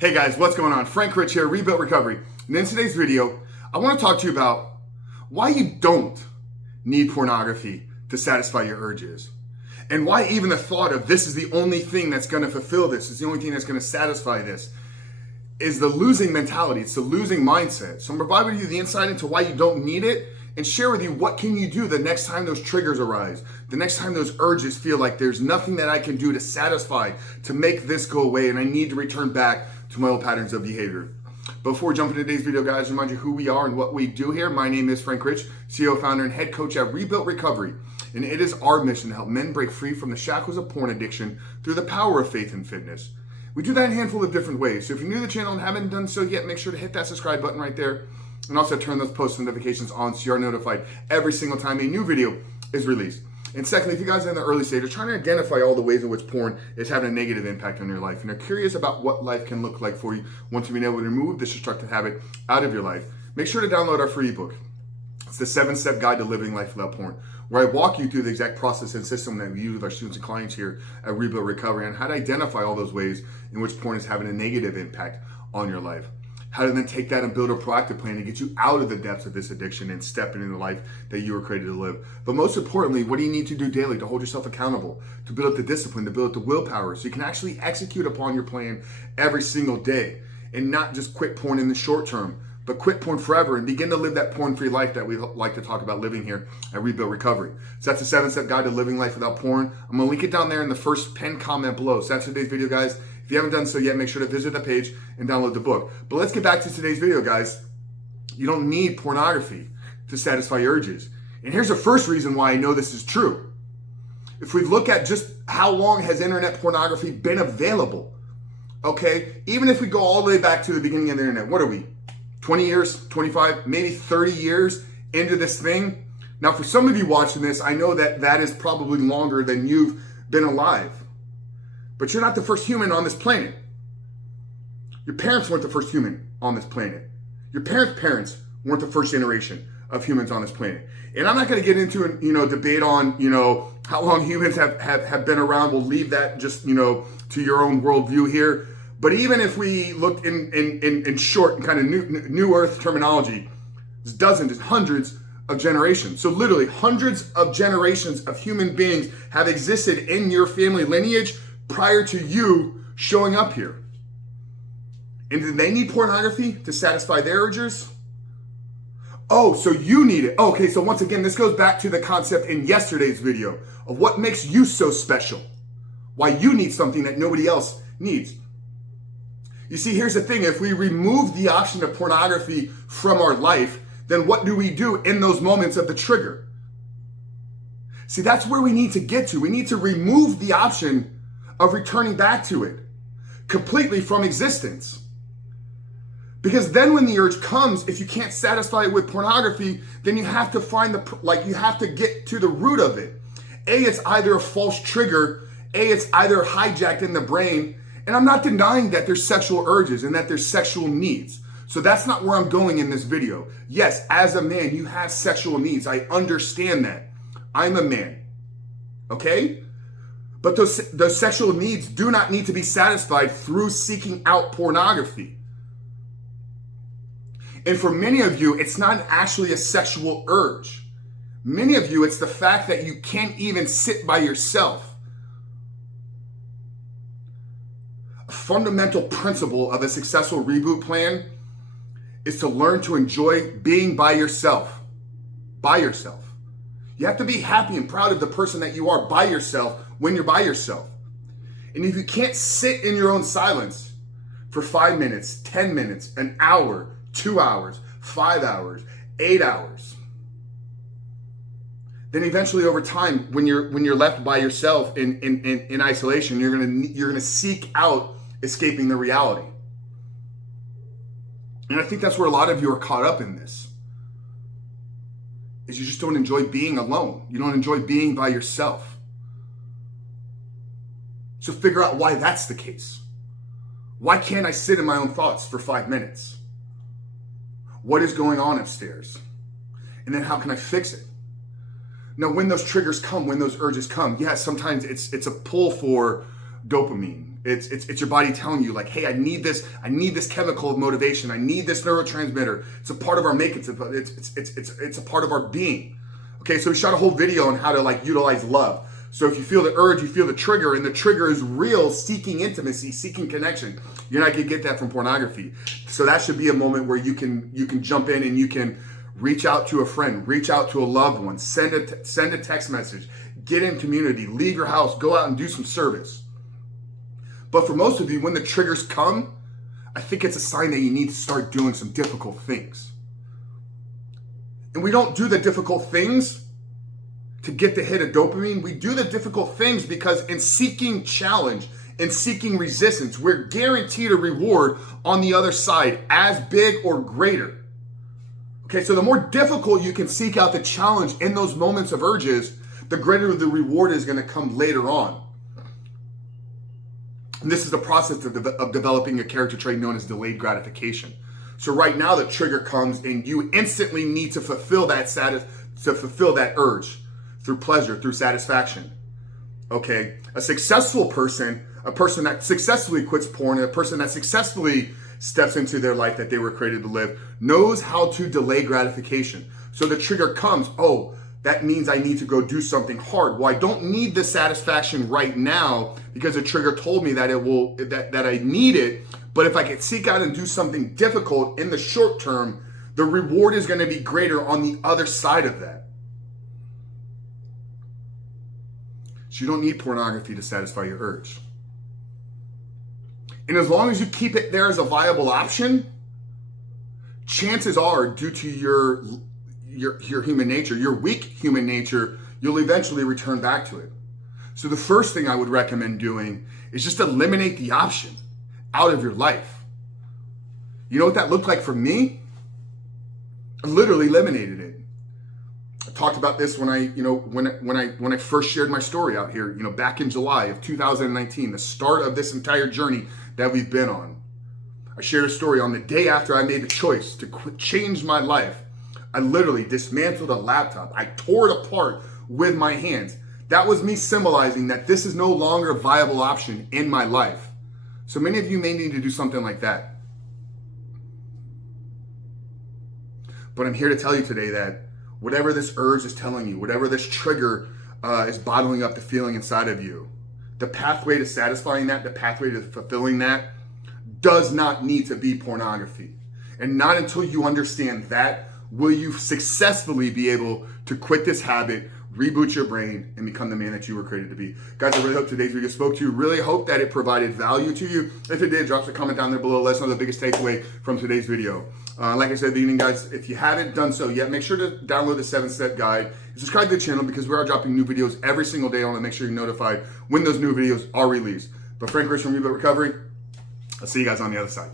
Hey guys, what's going on? Frank Rich here, Rebuilt Recovery. And in today's video, I want to talk to you about why you don't need pornography to satisfy your urges. And why even the thought of this is the only thing that's going to fulfill this, is the only thing that's going to satisfy this, is the losing mentality. It's the losing mindset. So I'm providing you the insight into why you don't need it and share with you what can you do the next time those triggers arise, the next time those urges feel like there's nothing that I can do to satisfy, to make this go away, and I need to return back to my old patterns of behavior. Before jumping into today's video, guys, remind you who we are and what we do here. My name is Frank Rich, CEO, founder, and head coach at Rebuilt Recovery. And it is our mission to help men break free from the shackles of porn addiction through the power of faith and fitness. We do that in a handful of different ways. So if you're new to the channel and haven't done so yet, make sure to hit that subscribe button right there. And also turn those post notifications on so you're notified every single time a new video is released. And secondly, if you guys are in the early stages, trying to identify all the ways in which porn is having a negative impact on your life and are curious about what life can look like for you once you've been able to remove this destructive habit out of your life, make sure to download our free ebook. It's the 7-step guide to living life without porn, where I walk you through the exact process and system that we use with our students and clients here at Rebuilt Recovery on how to identify all those ways in which porn is having a negative impact on your life. How to then take that and build a proactive plan to get you out of the depths of this addiction and step into the life that you were created to live. But most importantly, what do you need to do daily to hold yourself accountable, to build up the discipline, to build up the willpower so you can actually execute upon your plan every single day and not just quit porn in the short term, but quit porn forever and begin to live that porn-free life that we like to talk about living here at Rebuilt Recovery. So that's the 7-step guide to living life without porn. I'm gonna link it down there in the first pinned comment below. So that's today's video, guys. If you haven't done so yet, make sure to visit the page and download the book. But let's get back to today's video, guys. You don't need pornography to satisfy your urges. And here's the first reason why I know this is true. If we look at just how long has internet pornography been available, okay? Even if we go all the way back to the beginning of the internet, what are we? 20 years, 25, maybe 30 years into this thing? Now, for some of you watching this, I know that that is probably longer than you've been alive. But you're not the first human on this planet. Your parents weren't the first human on this planet. Your parents' parents weren't the first generation of humans on this planet. And I'm not going to get into a debate on how long humans have been around. We'll leave that just to your own worldview here. But even if we look in short and kind of new Earth terminology, there's dozens, there's hundreds of generations. So literally hundreds of generations of human beings have existed in your family lineage prior to you showing up here. And do they need pornography to satisfy their urges? Oh, so you need it. Okay, so once again, this goes back to the concept in yesterday's video of what makes you so special. Why you need something that nobody else needs. You see, here's the thing. If we remove the option of pornography from our life, then what do we do in those moments of the trigger? See, that's where we need to get to. We need to remove the option of returning back to it completely from existence. Because then when the urge comes, if you can't satisfy it with pornography, then you have to find you have to get to the root of it. It's either a false trigger, it's either hijacked in the brain. And I'm not denying that there's sexual urges and that there's sexual needs. So that's not where I'm going in this video. Yes, as a man, you have sexual needs. I understand that. I'm a man. Okay? But those sexual needs do not need to be satisfied through seeking out pornography. And for many of you, it's not actually a sexual urge. Many of you, it's the fact that you can't even sit by yourself. A fundamental principle of a successful reboot plan is to learn to enjoy being by yourself. By yourself. You have to be happy and proud of the person that you are by yourself when you're by yourself. And if you can't sit in your own silence for 5 minutes, 10 minutes, an hour, 2 hours, 5 hours, 8 hours, then eventually over time, when you're left by yourself in isolation, you're gonna seek out escaping the reality. And I think that's where a lot of you are caught up in this. Is you just don't enjoy being alone. You don't enjoy being by yourself. So figure out why that's the case. Why can't I sit in my own thoughts for 5 minutes? What is going on upstairs? And then how can I fix it? Now, when those triggers come, when those urges come, yes, sometimes it's a pull for dopamine. It's your body telling you like, hey, I need this chemical of motivation. I need this neurotransmitter. It's a part of our makeup. It's a part of our being. Okay, so we shot a whole video on how to like utilize love. So if you feel the urge, you feel the trigger, and the trigger is real, seeking intimacy, seeking connection. You're not gonna get that from pornography. So that should be a moment where you can jump in and you can reach out to a friend, reach out to a loved one, send a text message, get in community, leave your house, go out and do some service. But for most of you, when the triggers come, I think it's a sign that you need to start doing some difficult things. And we don't do the difficult things to get the hit of dopamine. We do the difficult things because in seeking challenge, in seeking resistance, we're guaranteed a reward on the other side as big or greater. Okay, so the more difficult you can seek out the challenge in those moments of urges, the greater the reward is going to come later on. And this is the process of developing a character trait known as delayed gratification. So right now the trigger comes and you instantly need to fulfill that urge through pleasure, through satisfaction. Okay, a successful person, a person that successfully quits porn, a person that successfully steps into their life that they were created to live, knows how to delay gratification. So the trigger comes, oh, that means I need to go do something hard. Well, I don't need the satisfaction right now because the trigger told me that that I need it. But if I can seek out and do something difficult in the short term, the reward is going to be greater on the other side of that. So you don't need pornography to satisfy your urge. And as long as you keep it there as a viable option, chances are, due to your human nature, your weak human nature, you'll eventually return back to it. So the first thing I would recommend doing is just eliminate the option out of your life. You know what that looked like for me? I literally eliminated it. I talked about this when I first shared my story out here, back in July of 2019, the start of this entire journey that we've been on. I shared a story on the day after I made the choice to change my life. I literally dismantled a laptop. I tore it apart with my hands. That was me symbolizing that this is no longer a viable option in my life. So many of you may need to do something like that. But I'm here to tell you today that whatever this urge is telling you, whatever this trigger is bottling up the feeling inside of you, the pathway to satisfying that, the pathway to fulfilling that, does not need to be pornography. And not until you understand that will you successfully be able to quit this habit, reboot your brain, and become the man that you were created to be. Guys, I really hope today's video spoke to you. Really hope that it provided value to you. If it did, drop a comment down there below. Let us know the biggest takeaway from today's video. Like I said at the beginning, guys, if you haven't done so yet, make sure to download the 7-step guide and subscribe to the channel because we are dropping new videos every single day. I want to make sure you're notified when those new videos are released. But Frank Rich from Rebuilt Recovery, I'll see you guys on the other side.